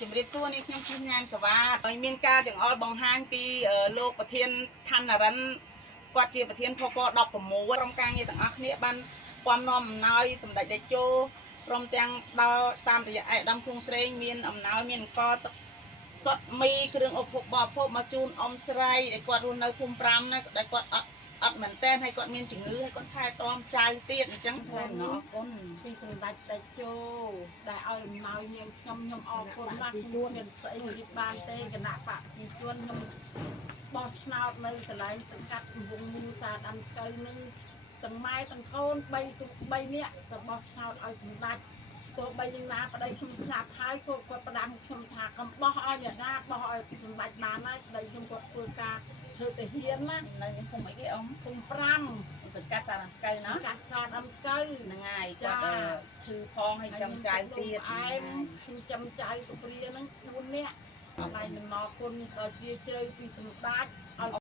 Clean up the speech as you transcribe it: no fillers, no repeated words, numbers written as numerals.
ជំរាបសួរនេះខ្ញុំខ្ញុំញ៉ាំសវ៉ាហើយមានការចង្អុលបង្ហាញពីលោកប្រធានឋាននរិនគាត់ជាប្រធានភព16ក្រុមការងារទាំងអស់គ្នាបានពំនាំអំណោយសម្ដេចតេជោព្រមទាំងដល់តាមរយៈឯកឧត្តមគង់ស្រេងមានអំណោយមានអង្គទឹកសុទ្ធមីគ្រឿងឧបភោគបរិភោគមកជូនអ៊ំស្រីដែលគាត់រស់នៅភូមិ5ណាដែលគាត់អត់មែនតែនហើយគាត់មានជំងឺហើយគាត់ថែទាំចៅទៀតអញ្ចឹងអរគុណពីសម្ដេចតេជោដែលឲ្យអំណោយនាងខ្ញុំអរគុណណាស់ខ្ញុំមានស្អីនិយាយបានទេគណៈបព្វជិជនខ្ញុំបោះឆ្នោតនៅកន្លែងសង្កាត់វងមូសាដាំស្កូវនឹងទាំងម៉ែទាំងកូន3នាក់ទៅបោះឆ្នោតឲ្យសម្ដេចទោះបីយ៉ាងណាប្តីខ្ញុំស្លាប់ហើយគាត់ផ្ដាំខ្ញុំថាកុំបោះឲ្យអ្នកណាបោះឲ្យសម្ដេចបានហើយប្តីខ្ញុំគាត់ធ្វើការធ្វើទៅហ៊ានណានៅភូមិអីគេអ៊ំភូមិ5សង្កាត់សាដាំស្កូវណាសង្កាត់សាដាំស្កូវហ្នឹងហើយគាត់ឈឺផងហើយចំចៅទៀតឯងខ្ញុំចំចៅពព្រាហ្នឹង4នាក់ថ្លៃនឹងមកគុណដល់ជាជ្រៅពីសម្ដេចឲ្យ